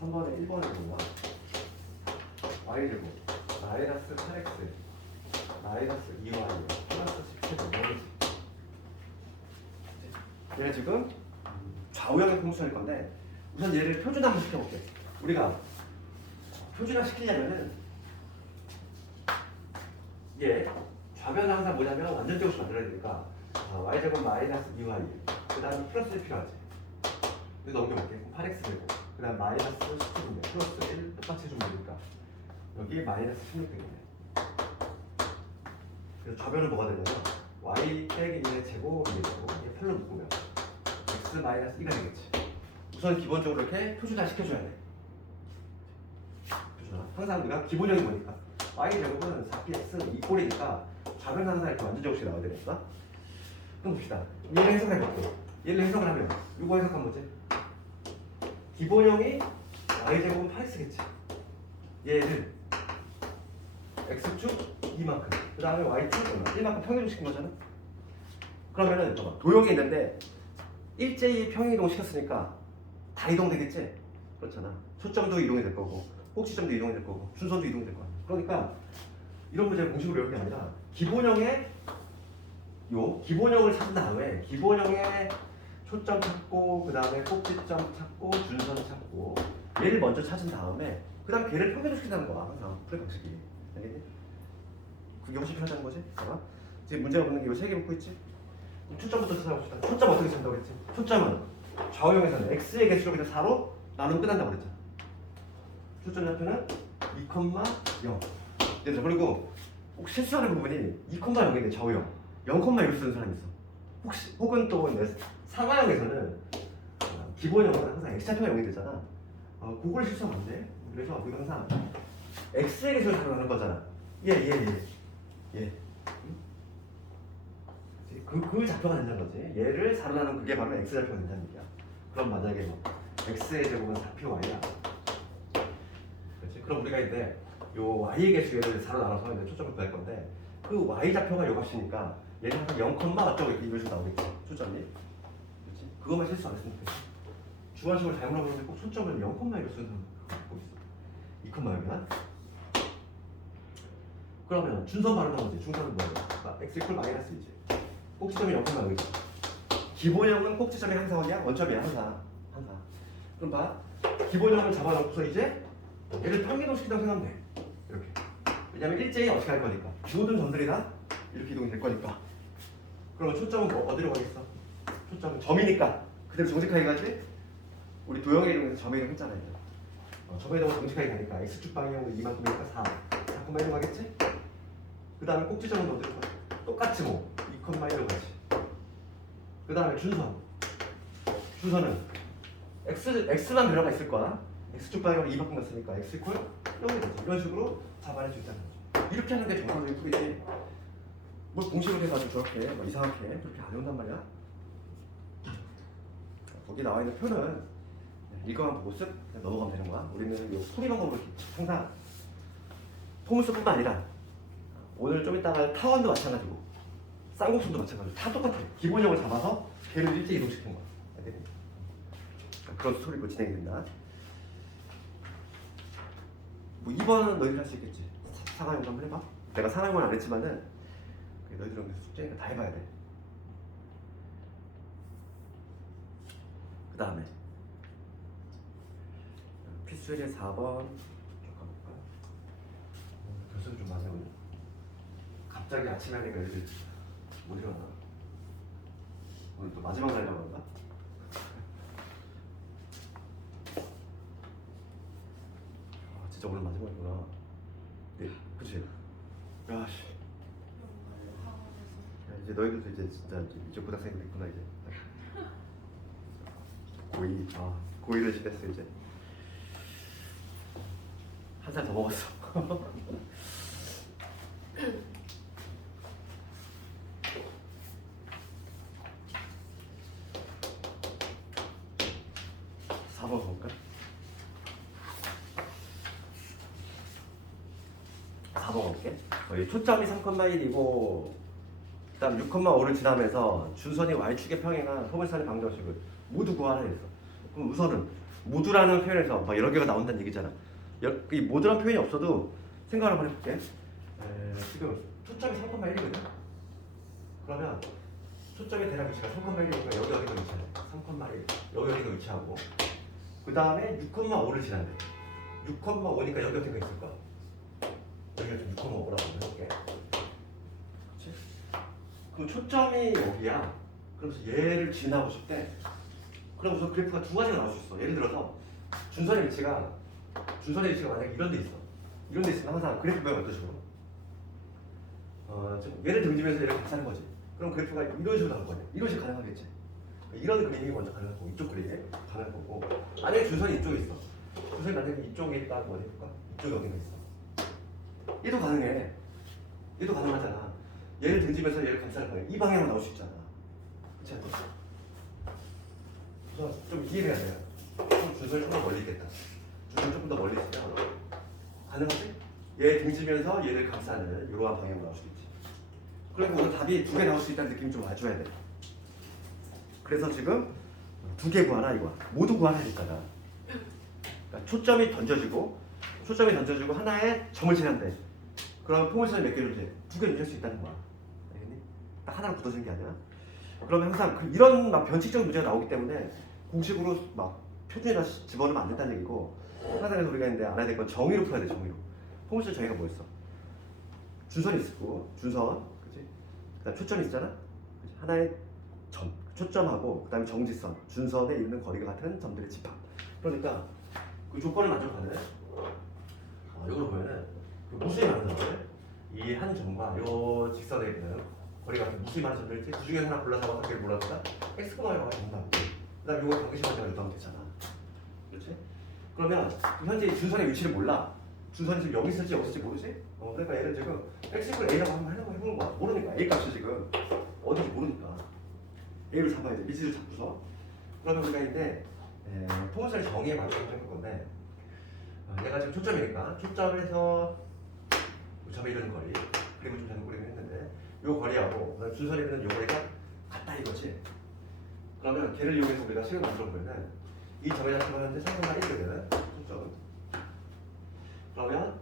1번에 뭐야? y제곱 마이너스 8x 마이너스 2y 플러스 17 얘가 지금 좌우형의 풍수일 건데 우선 얘를 표준화 한번 시켜볼게. 우리가 표준화 시키려면은 얘 좌변은 항상 뭐냐면 완전적으로 만들어야 되니까 y제곱 마이너스 2y 그 다음에 플러스 1 필요하지. 여기 넘겨볼게. 8x 되고 그 다음 마이너스 17분의 플러스 1 똑같이 해주면 되니까 여기 마이너스 16 되겠네. 그래서 좌변은 뭐가 되냐면 y 빼기 1의 제곱이 되고 이게 8로 묶으면 x 마이너스 2가 되겠지. 우선 기본적으로 이렇게 표준화 시켜줘야 돼. 표준화. 항상 우리가 기본형이 뭐니까 y 제곱은 4px 이 꼴이니까 좌변 항상 이렇게 완전적으로 나와야 되겠다. 그럼 봅시다. 얘를 해석해볼게. 얘를 해석을 하면 이거 해석하면 뭐지? 기본형이 y제곱은 8x겠지. 얘를 x축 2만큼 그 다음에 y축 1만큼 평행이동 시킨 거잖아. 그러면은 도형이 있는데 일제히 평행이동 시켰으니까 다 이동되겠지? 그렇잖아. 초점도 이동이 될 거고 꼭지점도 이동이 될 거고 순서도 이동이 될 거야. 그러니까 이런 문제를 공식으로 외울 게 아니라 기본형의 기본형을 찾은 다음에 기본형의 초점 찾고 그 다음에 꼭지점 찾고 준선 찾고 얘를 먼저 찾은 다음에 그 다음에 걔를 평행을 시킨다는 거야. 항상 풀이 방식이. 알겠니? 그게 훨씬 편하다는 거지. 봐봐. 지금 문제가 붙는 게 이 세 개 붙고 있지? 초점부터 찾아봅시다. 초점 어떻게 찾는다고 그랬지? 초점은 좌우형에서는 x의 개수로 그냥 4로 나누면 끝난다고 그랬잖아. 초점 좌표는 2,0. 얘들아 그리고 꼭 실수하는 부분이 2,0인데 좌우형 0,1로 쓰는 사람이 있어. 혹은 또 상하형에서는 기본형은 항상 x좌표가 0이 되잖아. 그걸 실수하면 안 돼. 그래서 우리가 항상 x의 개수를 사로 나눈 거잖아. 얘. 그 좌표가 된다는 거지. 얘를 사로 나누면 그게 바로 x좌표가 된다는 얘기야. 그럼 만약에 뭐 x의 제곱은 4py야. 그렇지? 그럼 우리가 이제 요 y의 개수 얘를 사로 나눠서 이제 초점을 구할 건데 그 y좌표가 요 값이니까 얘는 항상 0, 어쩌고 이런 식으로 나오겠지. 초점이. 그렇지? 그것만 실수 안 했으면 좋겠어. 주관식을 잘못 하고 있는데 꼭 초점을 0,1로 쓰는 거 갖고 있어. 2,0이면 그러면 준선 바로 나오지. 준선은 뭐예요? x 이퀄 마이너스 2지. 꼭지점이 0,1이지. 기본형은 꼭지점이 항상 어디야? 원점이야. 항상. 그럼 봐. 기본형을 잡아놓고서 이제 얘를 평기동시킨다고 생각하면 돼. 이렇게. 왜냐면 일제히 어떻게 할 거니까. 모든 점들이 다 이렇게 이동이 될 거니까. 그러면 초점은 뭐 어디로 가겠어? 초점은 점이니까 그대로 정직하게 가지? 우리 도형의 이동에서 점의 이동 했잖아요. 점의 이동은 정직하게 가니까 x축 방향으로 이만큼이니까 4. 4,1로 가겠지? 그 다음에 꼭지점은 어디로 가? 똑같이 뭐 2,1로 가지. 그 다음에 준선은 x만 들어가 있을 거야. x축 방향으로 이만큼 갔으니까 x 이퀄 0이 되지. 이런 식으로 잡아낼 수 있다는 거죠. 이렇게 하는 게 정상적인 풀이지. 뭘 공식으로 해가지고 저렇게 뭐 이상하게 그렇게 안 해온단 말이야. 거기 나와 있는 표는 이거만 보고 쓱 넘어가면 되는 거야. 우리는 이 풀이 방법을 항상 포물수뿐만 아니라 오늘 좀 이따가 타원도 마찬가지고 쌍곡선도 마찬가지고 다 똑같아. 기본형을 잡아서 걔를 일제 이동시키는 거야. 알겠니? 그런 스토리로 진행이 된다. 뭐 2번은 너희들 할 수 있겠지. 상하용 한번 해봐. 내가 상하용은 안 했지만은 너희들은 숙제니까 다 해봐야 돼. 그 다음에 필수의 4번 쭉 가볼까? 교수를 좀 많이 오네. 갑자기 아침에 하니까 애들이 못 일어나. 오늘 또 마지막 날이라고 한다? 아 진짜 오늘 마지막이구나. 네, 그치? 야씨. 이제 너희들도 이제 진짜 이제 고등학생들 있구나 이제. 고2 고2를 지냈어 이제. 한 살 더 먹었어. 볼까? 4번 볼게. 초점이 3,1이고 그다음 6,5를 지나면서 준선이 y축의 평행한 포물선의 방정식을 모두 구하라 했어. 그럼 우선은 모두라는 표현에서 막 여러 개가 나온다는 얘기잖아. 이 모두라는 표현이 없어도 생각을 한번 해볼게. 지금 초점이 3,1이거든. 그러면 초점의 대략 위치가 3,1이니까 여기 어디가 위치하네. 3,1 여기 어디가 위치하고 그 다음에 6,5를 지난대. 6,5니까 여기 어디가 있을까? 여기가 좀 6,5라고 해볼게. 그렇지? 그럼 초점이 여기야. 그러면서 얘를 지나고 싶대. 그럼 우선 그래프가 두 가지가 나올 수 있어. 예를 들어서 준선의 위치가 만약에 이런 데 있어. 이런 데 있으면 항상 그래프 보면 어떤 식으로? 얘를 등지면서 얘를 같이 하는 거지. 그럼 그래프가 이런 식으로 나올 거냐? 이런 식으로 가능하겠지. 이런 그림이 먼저 가능하고 이쪽 그림이 가능할 거고 만약에 준선이 이쪽에 있어. 준선이 만약에 이쪽에 있다고 어디 볼까? 이쪽에 어딘가 있어. 얘도 가능해. 얘도 가능하잖아. 얘를 등지면서 얘를 같이 할 거야. 이 방향으로 나올 수 있잖아. 그렇지 않나? 우선 좀 이해를 해야 돼요. 준선이 좀 더 멀리 있겠다. 준선이 조금 더 멀리 있으면 가능하지? 얘 등지면서 얘를 감싸는 이러한 방향으로 나올 수 있지. 그러니까 우선 답이 두 개 나올 수 있다는 느낌이 좀 와줘야 돼. 그래서 지금 두 개 구하라 이거야. 모두 구하라 했잖아. 그러니까 초점이 던져지고 하나에 점을 지난대. 그럼 포물선이 몇 개를 돼? 두 개를 줄 수 있다는 거야. 알겠니? 딱 하나로 붙어지는 게 아니라. 그러면 항상 이런 막 변칙적 문제가 나오기 때문에 공식으로 막 표준에다 집어넣으면 안 된다는 얘기고 항상 우리가 있는데 알아야 될 건 정의로 풀어야 돼. 정의로. 포물선 정의가 뭐였어? 준선이 있고 준선, 그렇지? 그다음 초점이 있잖아. 그치? 하나의 점, 초점하고 그다음에 정지선, 준선에 이르는 거리가 같은 점들의 집합. 그러니까 그 조건을 만족하는 이걸 보면은 그 무수히 많은 점들, 이 한 점과 요 직선에 있는 거리가 같은 무수히 많은 점들 있지. 그 중에 하나 골라서 어떻게 몰랐다? x가 정답. 그다음 요거 경계심만 제가 넣으면 되잖아. 그렇지? 그러면 현재 준선의 위치를 몰라. 준선이 지금 여기 있을지 여기 있을지 모르지? 그러니까 얘를 지금 x를 a라고 한번 해보는 거야. 모르니까 a 값이 지금 어딘지 모르니까 a를 잡아야 돼. 미지를 잡고서. 그러면 우리가 이제 포물선의 정의에 맞춰서 해볼 건데 얘가 지금 초점이니까 초점에서 점에 이르는 거리 그림을 좀 잘못 그리긴 했는데 요 거리하고 준선에 있는 요 거리가 같다 이거지. 그러면 걔를 이용해서 우리가 식을 만들어 보면은 이 점의 자체가 현재 3,1이거든. 초점은. 그러면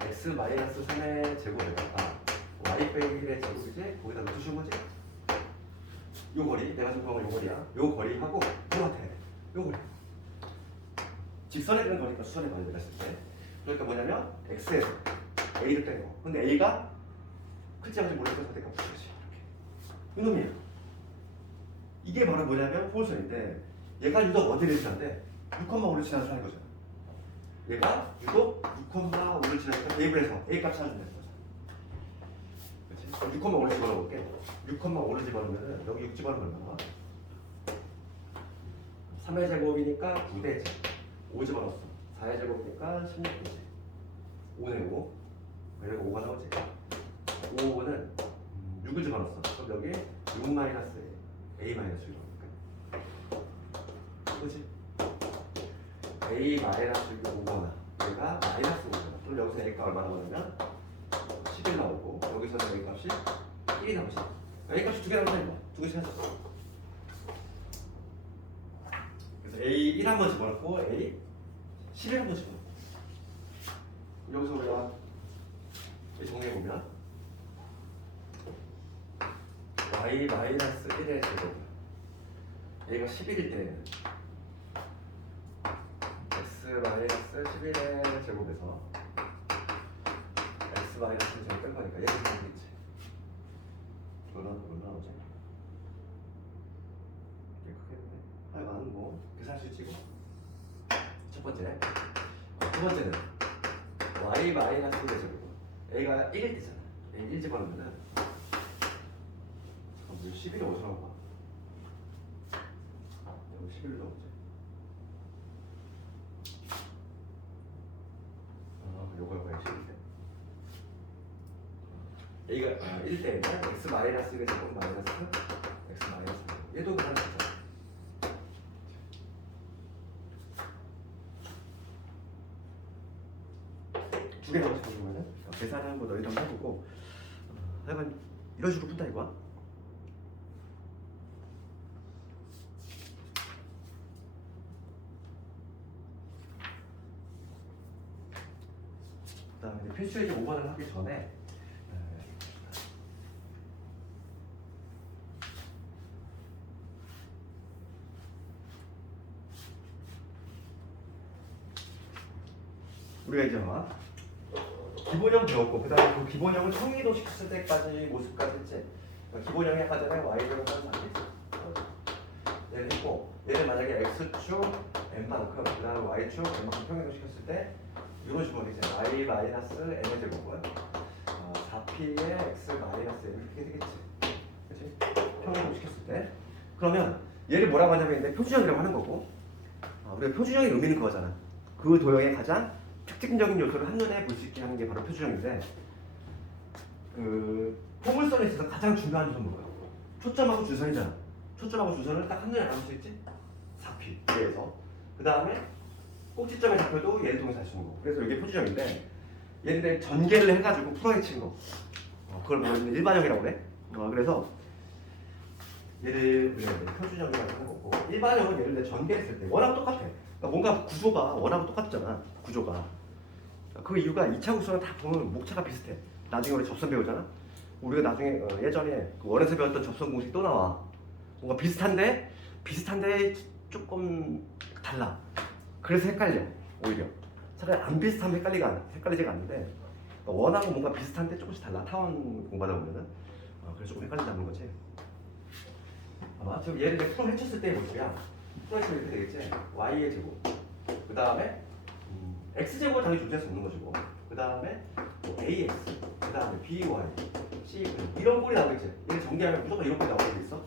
x-3의 제곱에다가 y 빼기 1의 제곱이지? 거기다 넣어주신 거지? 요 거리, 내가 지금 구한 건 요 거리야. 요 거리하고 똑같아. 요 거리. 직선에 되는 거니까 수선의 관계를 했을 때. 그러니까 뭐냐면 x에서 a를 뺀 거. 근데 a가 크지 않은지 모르니까 선택가 붙여야지. 이렇게. 이놈이에요. 이게 바로 뭐냐면 포물선인데 얘가 유독 어디를 지나는데 6,5를 지나서 하는 거잖아. 얘가 유독 6,5를 지나니까 대입을 해서 a 값 찾아준다는 거잖아. 그렇지? 6,5를 집어넣어볼게. 6,5를 집어넣으면 여기 6 집어넣으면 얼마나? 3의 제곱이니까 9대지. 5 집어넣었어. 4의 제곱이니까 16대지. 5네 5. 여기가 5가 나오지. 5는 6을 집어넣었어. 그럼 여기 6 마이너스 a 마이너스 6이니까. 그렇지? a 마이너스 5거나 얘가 마이너스 5거나. 그럼 여기서 a가 얼마 나오냐면 11 나오고 여기서는 a 값이 1이 나오지. a 값이 2개 나오잖아. 2개 찾았어. 그래서 a 1 한 번 집어넣고 a 11 한 번 집어넣고. 여기서 우리가 정리해보면 y 마이너스 1의 제곱 얘가 11일 때는 x 마이너스 11의 제곱에서 x 마이너스 1을 제곱 뺀 거니까 얘가 생기겠지. 얼마 나오지? 꽤 크겠네. 하여간 뭐 계산할 수 있지. 첫 번째. 두 번째는 y 마이너스 1의 제곱 a가 1일 때잖아. a 1 집어넣으면은 11이 어디서 나온 거야? 여기 11을 넣어보자. 요거 11일 때. A가 1 때는 x 마이너스 1의 제곱 마이너스 x 마이너스 1. 얘도 그냥 있잖아. 두 개 나오지 보면은 계산하는 거 너희도 한번 해보고 하여간 이런 식으로 푼다 이거야. 그다음에 필수의 5번을 하기 전에 우리가 이제 기본형 배웠고 그다음에 그 기본형을 청리도 시켰을 때까지 모습까지 했지. 기본형이 아까 전에 y제곱 하는 거 아니지? 얘를 했고 얘를 만약에 x축 n만큼 그다음에 y축 n만큼 평행도 시켰을 때 이런 식으로 이제 y 마이너스 n의 제곱은 4p의 x 마이너스 n 이렇게 되겠지. 그렇지? 평행도 시켰을 때 그러면 얘를 뭐라고 하냐면 이제 표준형이라고 하는 거고 우리가 표준형의 의미는 그거잖아. 그 도형의 가장 특징적인 요소를 한눈에 볼 수 있게 하는 게 바로 표준형인데 그 포물선에 있어서 가장 중요한 요소는 뭐야? 초점하고 주선이잖아. 초점하고 주선을 딱 한눈에 알아볼 수 있지? 4p 그래서 그 다음에 꼭지점에 잡혀도 얘를 통해서 할 수 있는 거. 그래서 이게 표준형인데 얘를 전개를 해가지고 풀어헤친 거. 그걸 뭐냐면 일반형이라고 그래. 그래서 얘를 표준형이라고 하는 거고 일반형은 얘를 내 전개했을 때 워낙 똑같아. 그러니까 뭔가 구조가 워낙 똑같잖아. 구조가. 그 이유가 2차 구조는 다 보면 목차가 비슷해. 나중에 우리 접선 배우잖아. 우리가 나중에 예전에 그 원에서 배웠던 접선 공식 또 나와. 뭔가 비슷한데 조금 달라. 그래서 헷갈려 오히려. 차라리 안 비슷하면 헷갈리지가 않는데 워낙 뭔가 비슷한데 조금씩 달라. 타원 공부하다 보면은 그래서 조금 헷갈린다는 거지. 지금 얘를 풀어 헤쳤을 때의 모습이야. 풀어 헤치면 이렇게 되겠지. y의 제곱. 그 다음에 x제곱은 당연히 존재할 수 없는 것이고 그 다음에 ax 그 다음에 by c 이런 꼴이 나오겠지. 얘를 전개하면 무조건 이런 꼴이 나오게 돼 있어.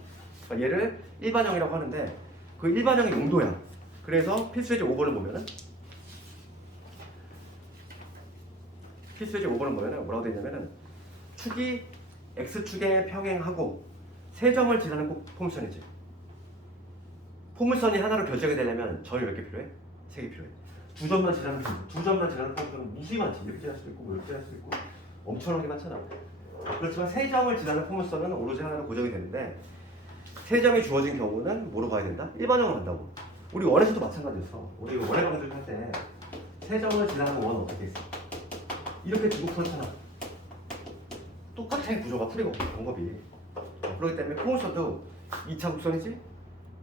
그러니까 얘를 일반형이라고 하는데 그 일반형의 용도야. 그래서 필수예제 5번을 보면은 뭐라고 되어 있냐면은 축이 x축에 평행하고 세점을 지나는 포물선이지. 포물선이 하나로 결정이 되려면 점이 몇 개 필요해? 3개 필요해. 두 점만 지나는 포물선은 무수히 많지. 이렇게 지날 수도 있고 이렇게 지날 수도 있고 엄청나게 많잖아. 그렇지만 세 점을 지나는 포물선은 오로지 하나로 고정이 되는데 세 점이 주어진 경우는 뭐로 봐야 된다? 일반형으로 한다고. 우리 원에서도 마찬가지였어. 우리 원의 방정식 할 때 세 점을 지나는 원은 어떻게 있어? 이렇게 두고 풀었잖아. 똑같아 구조가 풀이고 방법이. 그렇기 때문에 포물선도 2차 곡선이지?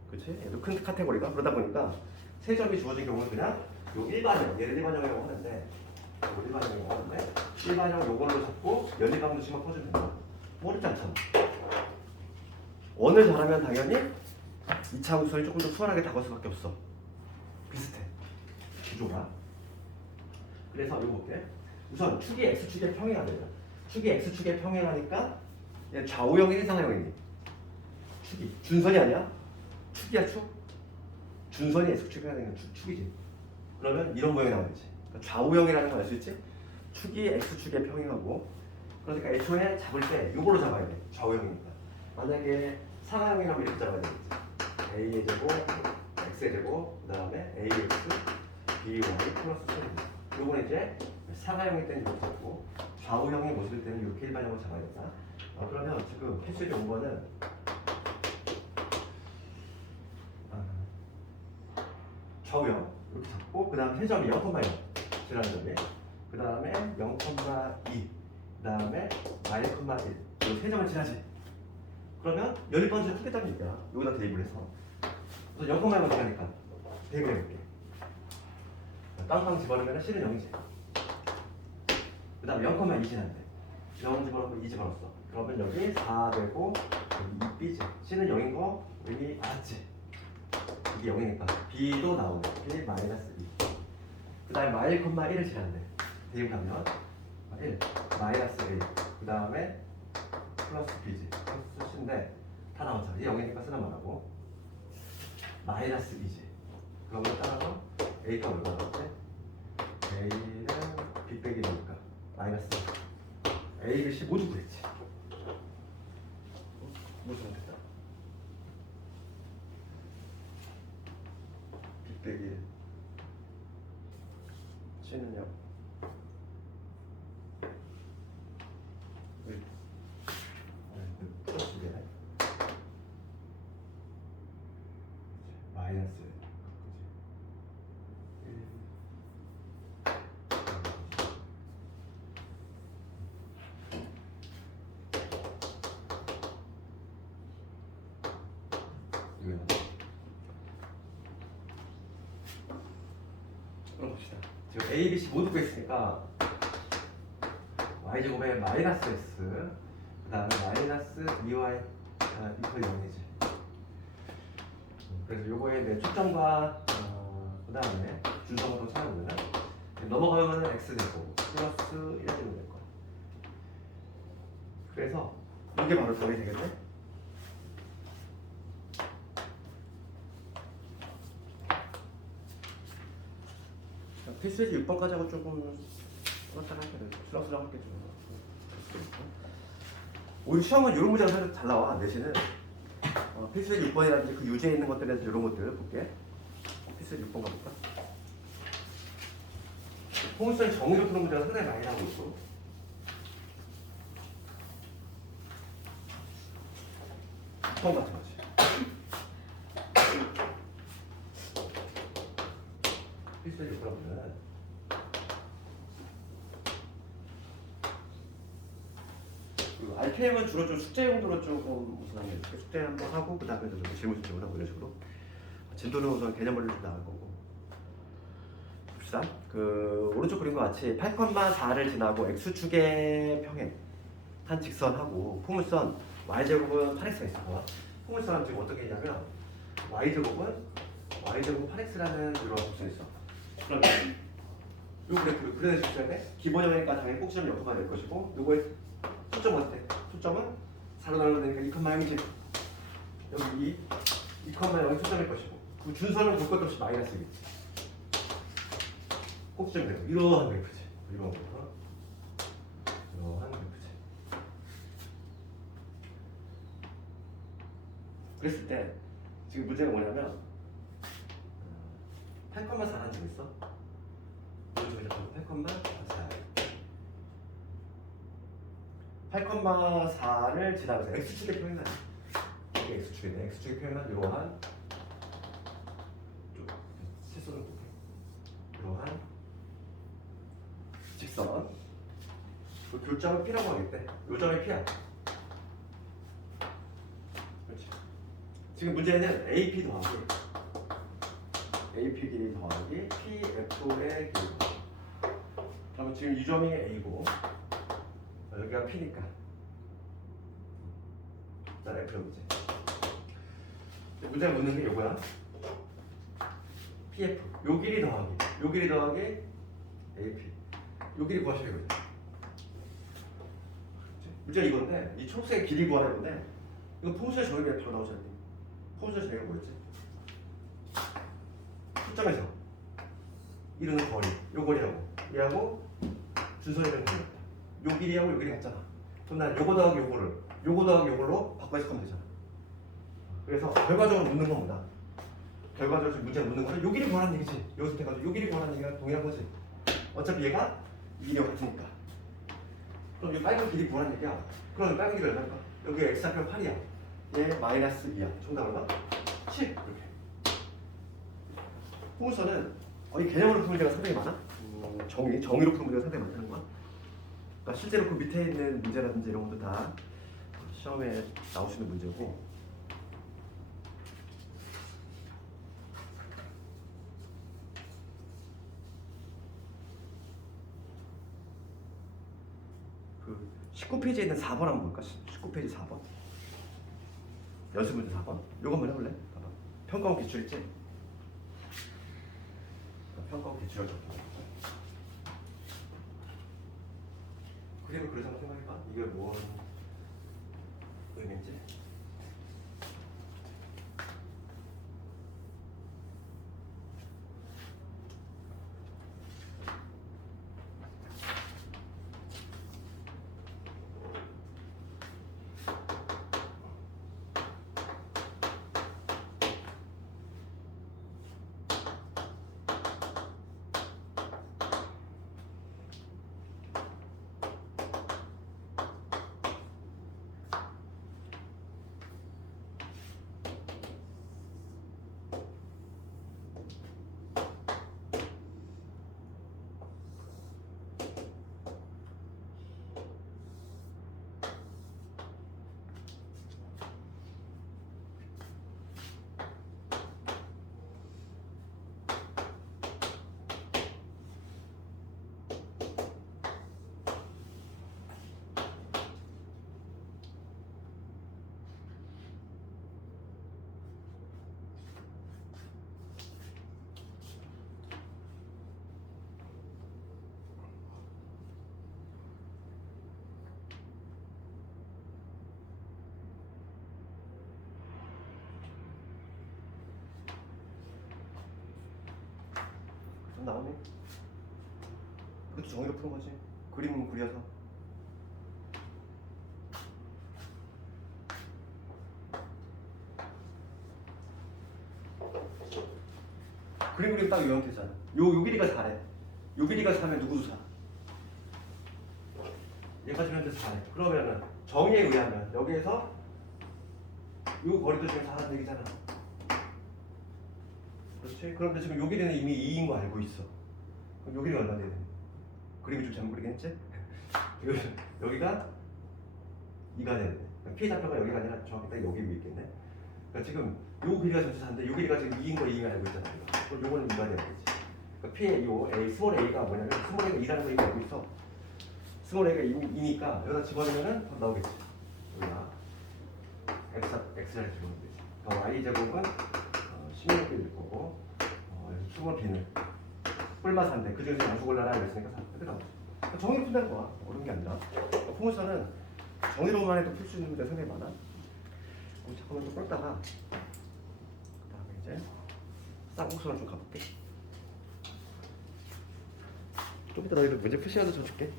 그렇지? 얘도 큰 카테고리가 그러다 보니까 세 점이 주어진 경우는 그냥 요 일반형, 얘를 일반형이라고 하는데, 요 일반형이라고 하는데, 일반형 요걸로 잡고 연립방정식만 퍼주면 된다. 어렵지 않잖아. 원을 잘하면 당연히 2차 함수를 조금 더 수월하게 다가올 수밖에 없어. 비슷해. 구조가. 그래서 이거 볼게. 우선 축이 x축의 평행하야 되죠. 축이 x축의 평행하니까 얘 좌우형이니 상하형이니? 축이. 준선이 아니야? 축이야 축? 준선이 x축이 해야 되는 축이지. 그러면 이런 모양이 나와야지. 그러니까 좌우형이라는 걸 알 수 있지? 축이 x축에 평행하고 그러니까 애초에 잡을 때 이걸로 잡아야 돼. 좌우형이니까. 만약에 상하형이라면 이렇게 잡아야 되겠지. a의 제곱, x의 제곱, 그 다음에 ax, by 플러스 3. 요거는 이제 상하형일 때는 이렇게 잡고 좌우형의 모습일 때는 이렇게 일반형으로 잡아야겠다. 그러면 지금 필수의 용번은 좌우형 이렇게 잡고 그 다음에 해점이 0,0 지나는 점이 그 다음에 0,2 그 다음에 -1 이 세 점을 지나지. 그러면 연립방정식 풀겠다는 얘기야. 여기다 대입을 해서 그래서 0,0만 지나니까 대입을 해볼게. 빵빵 집어넣으면 C는 0이지. 그 다음에 0,2 지난대. 0 집어넣고 2 집어넣었어. 그러면 여기 4 되고 여기 2 B지. C는 0인 거 이미 알았지. 이게 0이니까 B도 나오네. B -2. 그 다음에 -1을 지난대. 대입을 하면 1 -A. 그 다음에 플러스 B지. 플러스 C인데 다 나왔잖아. 이게 0이니까 쓰는 말하고 -2지. 그러면 따라서 A가 얼마 나왔지? A는 B 빼기 되니까 마이너스 A, B, C 모두 구했지. 모두 못했다. B 빼기 C는요? 플러스 게 마이너스 그럼 봅시다. 지금 A, B, C 모두 구했으니까 y제곱에 마이너스 s 그 다음에 마이너스 2y 이퀄 0이지. 그래서 요거에 내 초점과 그 다음에 준성으로 찾아보면 넘어가면 x 되고 플러스 1 되면 될 거야. 그래서 이게 바로 답이 되겠네. 필수지 6번까지 하고 조금 수락수락 할게 좀. 오늘 시험은 이런 문제가 사실 잘 나와. 내신은 필수지 6번이라든지 그 유제에 있는 것들에 대해서 이런 것들을 볼게. 필수지 6번 가볼까? 포물선 정의로 푸는 문제가 상당히 많이 나오고 있어. 처음 마찬가지. 필수지 6번 보면 RPM은 주로 좀 숙제 용도로 조금 우선 숙제 한번 하고 그 다음에 좀 질문 하고 이런 식으로 진도는 우선 개념을 좀 나갈 거고. 봅시다. 그 오른쪽 그림과 같이 8,4를 지나고 x축의 평행 한 직선하고 포물선 y제곱은 8x가 있어. 포물선은 지금 어떻게 했냐면 y제곱은 y제곱 8x라는 이런 곡선이 있어. 그러면 요 그래프를 그려내주셔야 돼. 기본형이니까 당연히 꼭지점 0,가 될 것이고 요거에 초점 어때? 초점은 4로 나누면 되니까 2,0이지. 여기 2,0이 초점일 것이고 그 준선은 볼 것도 없이 마이너스겠지. 꼭지점 그래프 이러한 그래프지. 이러한 그래프지. 그랬을 때 지금 문제가 뭐냐면 8,4라는 점 있어. 오른쪽에 8,4를 지나면서 x축의 평행한 이게 x축이네. x축의 평행한 이러한 실선을 볼게. 이러한 직선 그 교점을 P라고 하겠대. 요점이 P야. 그렇지. 지금 문제는 AP도 하고 AP 길이 더하기 PF의 길이. 그러면 지금 이 점이 A고 여기가 P니까 자 F의 문제. 문제가 묻는 게 요거야. PF 요 길이 더하기 AP 요 길이 구하셔야 되거든. 문제가 이건데 이 초록색 길이 구하는 건데 이거 포문수의 정의가 바로 나오잖아요. 포문수의 정의가 뭐였지? 시점에서 이루는 거리, 요 거리하고 얘하고 준선이라는 거리였다. 요 길이하고 요 길이 같잖아. 그럼 난 요거 더하기 요걸로 바꿔 해석하면 되잖아. 그래서 결과적으로 묻는 건 뭐다? 결과적으로 문제가 묻는 거는 요 길이 구하라는 얘기지. 여기서 해가지고 요 길이 구하라는 얘기가 동일한 거지. 어차피 얘가 이 길이와 같으니까. 그럼 이 빨간 길이 구하라는 얘기야. 그럼 빨간 길이 얼마일까? 여기 x좌표 8이야. 얘 마이너스 2야. 정답 얼마? 10 이렇게. 포문서는 이 개념으로 푸는 문제가 상당히 많아. 정의로 푸는 문제가 상당히 많다는 거야. 그러니까 실제로 그 밑에 있는 문제라든지 이런 것도 다 시험에 나올 수 있는 문제고. 그 19페이지에 있는 4번 한번 볼까? 19페이지 4번. 연습 문제 4번. 요거 한번 해볼래? 봐봐. 평가원 기출 있지? 평가원 기출을 좀. 그림을 그려서 한번 생각해봐. 이게 뭔 의미인지. 나오네. 그것도 정의로 푸는 거지. 그림은 그려서. 그림 그리면 딱 이 형태잖아. 요 길이가 4래. 요 길이가 4면 누구도 4. 얘가 지금 현재 4래. 그러면은 정의에 의하면 여기에서 요 거리도 지금 4가 되잖아. 그렇지? 그런데 지금 요 길이는 이미 2인 거 알고 있어. 그럼 요 길이가 얼마 돼야 돼? 그림이 좀 잘못 그리겠지? 여기가 2가 돼야 돼. 피해 좌표가 여기가 아니라 정확히 딱 여기 위에 있겠네. 그러니까 지금 요 길이가 전체 4인데 요 길이가 지금 2인 거 2인 알고 있잖아. 그럼 요거는 2가 돼야 되지. 그러니까 피해 요 A, 스몰 A가 뭐냐면 스몰 A가 2라는 거 이미 알고 있어. 스몰 A가 2니까 여기다 집어넣으면 더 나오겠지. 여기가 X자리 집어넣으면 되지. Y 제곱은 16개 될 거고 수분 비늘 뿔마 3대 그 중에서 양수 골라라 이랬으니까 4 이렇게 나오지. 정의로 푼다는 거야. 어려운 게 아니라. 포문서는 정의로만 해도 풀 수 있는 문제가 상당히 많아. 잠깐만 좀 끌다가 그 다음에 이제 쌍곡선을 좀 가볼게. 좀 이따 너희들 문제 푸시하도 좀 줄게.